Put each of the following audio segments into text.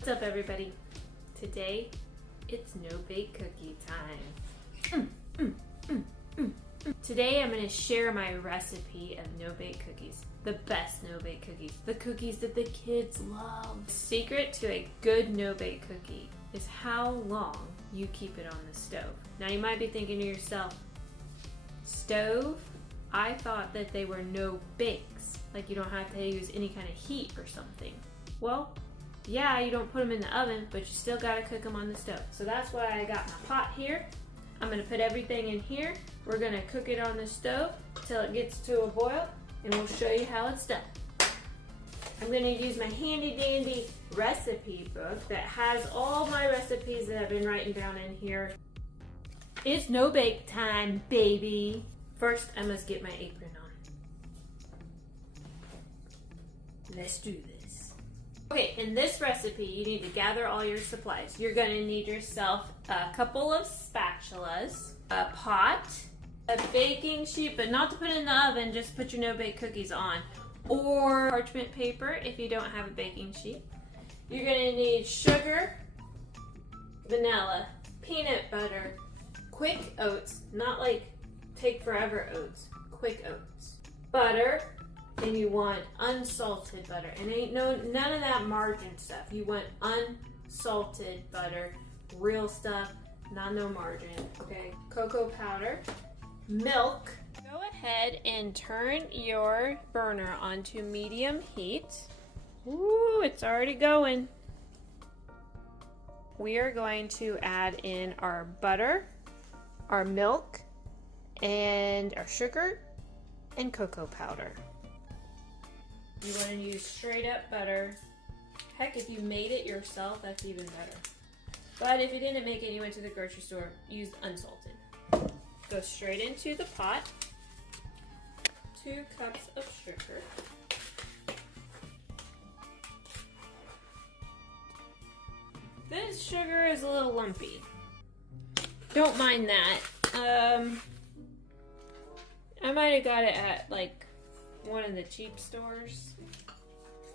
What's up, everybody? Today, it's no-bake cookie time. Today, I'm going to share my recipe of no-bake cookies. The best no-bake cookies. The cookies that the kids love. The secret to a good no-bake cookie is how long you keep it on the stove. Now, you might be thinking to yourself, stove? I thought that they were no-bakes. Like you don't have to use any kind of heat or something. Well, yeah, you don't put them in the oven, but you still gotta cook them on the stove. So that's why I got my pot here. I'm gonna put everything in here. We're gonna cook it on the stove till it gets to a boil, and we'll show you how it's done. I'm gonna use my handy dandy recipe book that has all my recipes that I've been writing down in here. It's no bake time, baby. First, I must get my apron on. Let's do this. Okay, in this recipe, you need to gather all your supplies. You're gonna need yourself a couple of spatulas, a pot, a baking sheet, but not to put in the oven, just put your no-bake cookies on, or parchment paper if you don't have a baking sheet. You're gonna need sugar, vanilla, peanut butter, quick oats, not like take forever oats, quick oats, butter, and you want unsalted butter. And ain't none of that margarine stuff. You want unsalted butter, real stuff, not no margarine. Okay, cocoa powder, milk. Go ahead and turn your burner onto medium heat. Ooh, it's already going. We are going to add in our butter, our milk, and our sugar and cocoa powder. You want to use straight up butter. Heck, if you made it yourself, that's even better. But if you didn't make it, you went to the grocery store, use unsalted. Go straight into the pot. 2 cups of sugar. This sugar is a little lumpy. Don't mind that. I might have got it at like one of the cheap stores.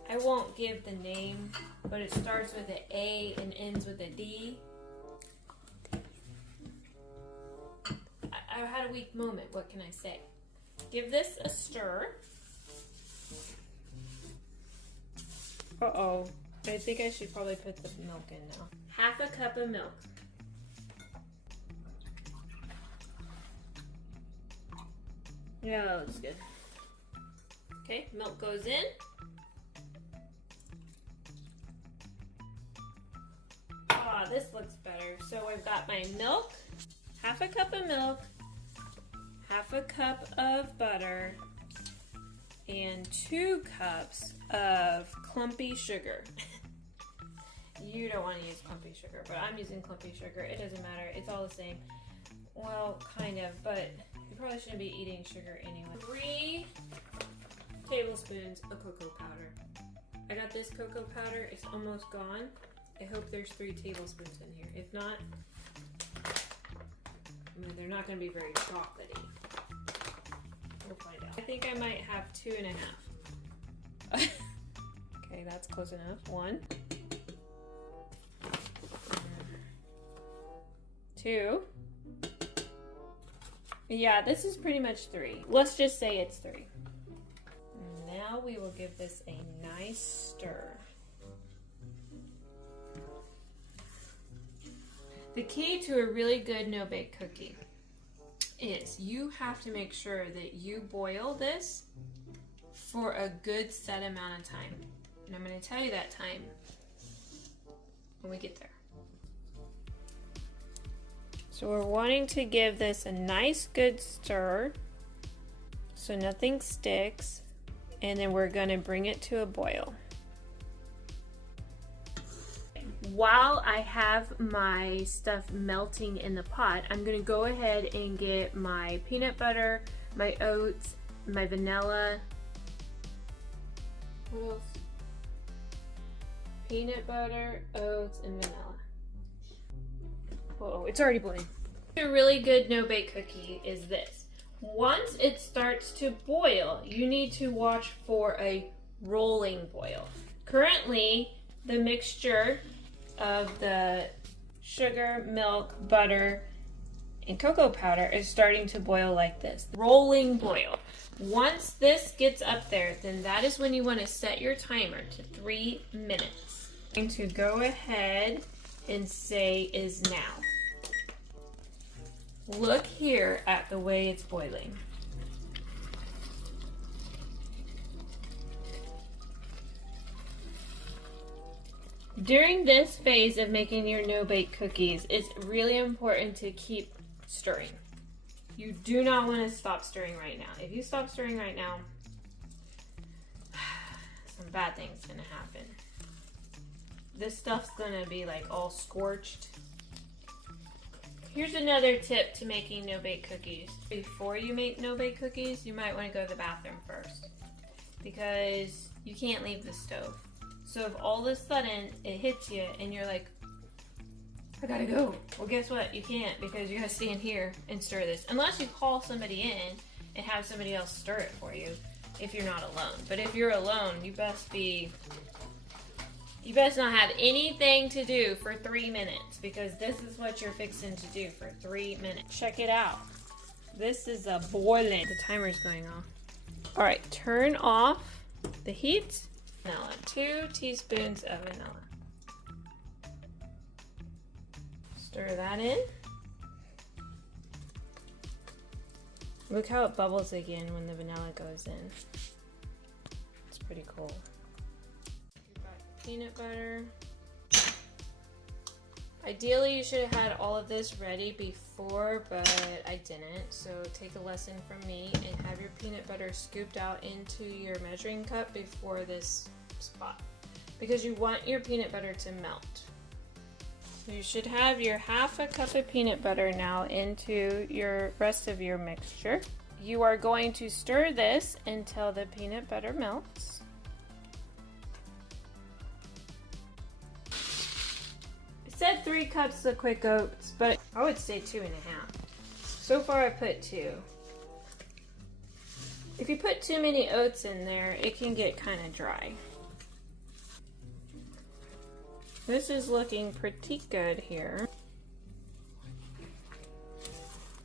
I won't give the name, but it starts with an A and ends with a D. I had a weak moment, what can I say? Give this a stir. Uh-oh, I think I should probably put the milk in now. 1/2 cup of milk. Yeah, that looks good. Okay, milk goes in. Ah, this looks better. So we've got my milk, 1/2 cup of milk, 1/2 cup of butter, and 2 cups of clumpy sugar. You don't want to use clumpy sugar, but I'm using clumpy sugar. It doesn't matter. It's all the same. Well, kind of, but you probably shouldn't be eating sugar anyway. 3 tablespoons of cocoa powder. I got this cocoa powder. It's almost gone. I hope there's 3 tablespoons in here. If not, I mean, they're not going to be very chocolatey. We'll find out. I think I might have 2.5. Okay, that's close enough. 1, 2. Yeah, this is pretty much 3. Let's just say it's 3. Now we will give this a nice stir. The key to a really good no-bake cookie is you have to make sure that you boil this for a good set amount of time. And I'm going to tell you that time when we get there. So we're wanting to give this a nice good stir so nothing sticks, and then we're going to bring it to a boil. While I have my stuff melting in the pot, I'm going to go ahead and get my peanut butter, my oats, my vanilla. What else? Peanut butter, oats, and vanilla. Whoa, it's already boiling. A really good no-bake cookie is this. Once it starts to boil, you need to watch for a rolling boil. Currently, the mixture of the sugar, milk, butter, and cocoa powder is starting to boil like this. Rolling boil. Once this gets up there, then that is when you want to set your timer to 3 minutes. I'm going to go ahead and say is now. Look here at the way it's boiling. During this phase of making your no-bake cookies, it's really important to keep stirring. You do not want to stop stirring right now. If you stop stirring right now, some bad things are going to happen. This stuff's going to be like all scorched. Here's another tip to making no-bake cookies. Before you make no-bake cookies, you might want to go to the bathroom first because you can't leave the stove. So if all of a sudden it hits you and you're like, I gotta go. Well, guess what? You can't because you gotta stand here and stir this. Unless you call somebody in and have somebody else stir it for you if you're not alone. But if you're alone, you best not have anything to do for 3 minutes because this is what you're fixing to do for 3 minutes. Check it out. This is a boiling. The timer's going off. All right, turn off the heat. Vanilla, 2 teaspoons of vanilla. Stir that in. Look how it bubbles again when the vanilla goes in. It's pretty cool. We've got peanut butter. Ideally, you should have had all of this ready before, but I didn't. So take a lesson from me and have your peanut butter scooped out into your measuring cup before this spot because you want your peanut butter to melt. So you should have your half a cup of peanut butter now into your rest of your mixture. You are going to stir this until the peanut butter melts. It said 3 cups of quick oats, but I would say 2.5. So far I put 2. If you put too many oats in there, it can get kind of dry. This is looking pretty good here.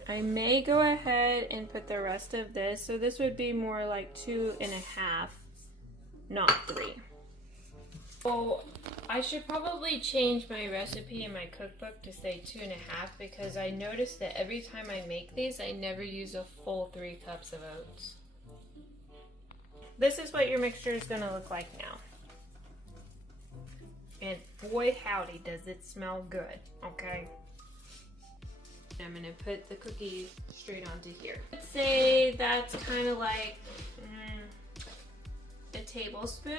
I may go ahead and put the rest of this. So this would be more like 2.5, not 3. So I should probably change my recipe in my cookbook to say 2.5 because I noticed that every time I make these, I never use a full 3 cups of oats. This is what your mixture is going to look like now. And boy howdy does it smell good, okay? I'm gonna put the cookie straight onto here. Let's say that's kind of like a tablespoon,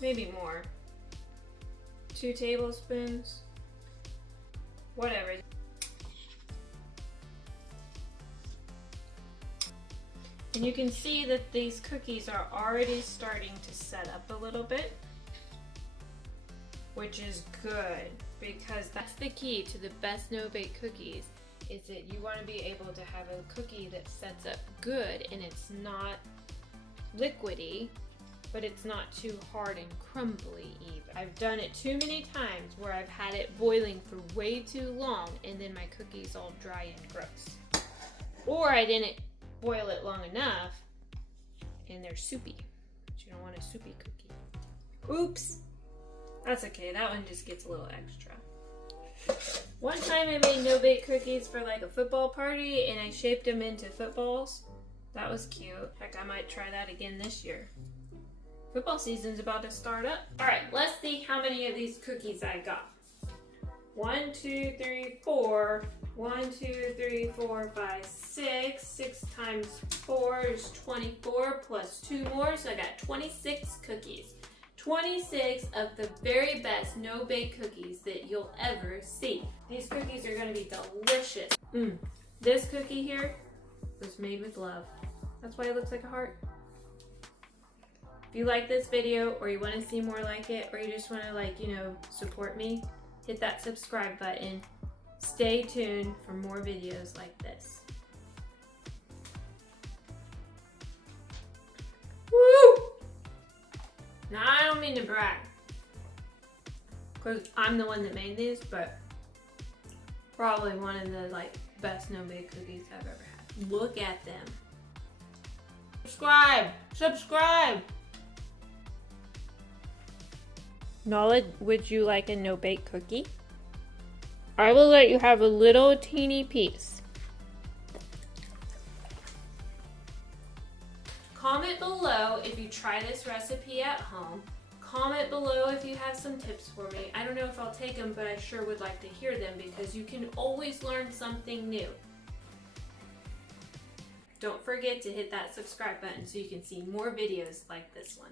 maybe more. 2 tablespoons, whatever. And you can see that these cookies are already starting to set up a little bit, which is good because that's the key to the best no-bake cookies is that you want to be able to have a cookie that sets up good and it's not liquidy, but it's not too hard and crumbly either. I've done it too many times where I've had it boiling for way too long and then my cookie's all dry and gross. Or I didn't boil it long enough and they're soupy. But you don't want a soupy cookie. Oops! That's okay, that one just gets a little extra. One time I made no-bake cookies for like a football party and I shaped them into footballs. That was cute. Heck, I might try that again this year. Football season's about to start up. All right, let's see how many of these cookies I got. 1, 2, 3, 4. 1, 2, 3, 4, 5, 6. 6 times 4 is 24 plus 2 more, so I got 26 cookies. 26 of the very best no-bake cookies that you'll ever see. These cookies are gonna be delicious. This cookie here was made with love. That's why it looks like a heart. If you like this video or you wanna see more like it or you just wanna support me, hit that subscribe button. Stay tuned for more videos like this. Woo! Now, I don't mean to brag, because I'm the one that made these, but probably one of the like best no-bake cookies I've ever had. Look at them. Subscribe! Subscribe! Nala, would you like a no-bake cookie? I will let you have a little teeny piece. Comment below if you try this recipe at home. Comment below if you have some tips for me. I don't know if I'll take them, but I sure would like to hear them because you can always learn something new. Don't forget to hit that subscribe button so you can see more videos like this one.